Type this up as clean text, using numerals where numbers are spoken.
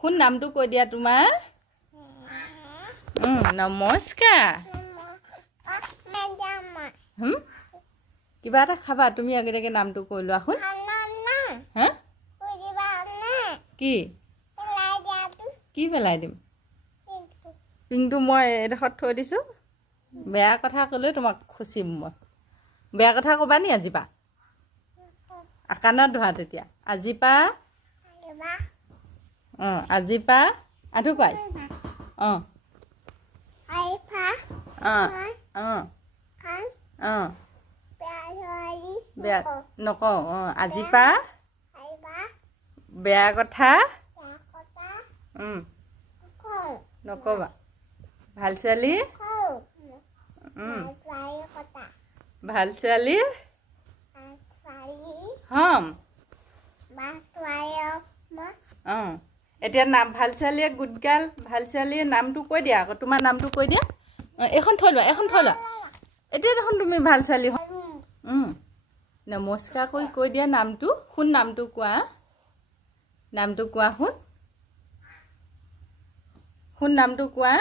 শুন নামটো কৈ দিয়া তোমাৰ নমস্কাৰ কিবা এটা খাবা তুমি আগতীয়াকৈ নামটো কৈ লোৱা শুন হা কি কি পেলাই দিম পিংটো মই এডোখৰত থৈ দিছোঁ বেয়া কথা ক'লেও তোমাক খুচিম মই বেয়া কথা ক'বা নি আজিপা কাণত ধৰা তেতিয়া আজিপা আজিপা আঁঠু কোৱাই বেয়া নকওঁ আজিপা বেয়া কথা নক'বা ভাল ছোৱালী ভাল ছোৱালী হম এতিয়া নাম ভাল ছোৱালীয়ে গুড গাৰ্ল ভাল ছোৱালীয়ে নামটো কৈ দিয়া আকৌ তোমাৰ নামটো কৈ দিয়া এখন থৈ লোৱা এতিয়া দেখোন তুমি ভাল ছোৱালী নমস্কাৰ কৈ দিয়া নামটো শুন নামটো কোৱা শুন নামটো কোৱা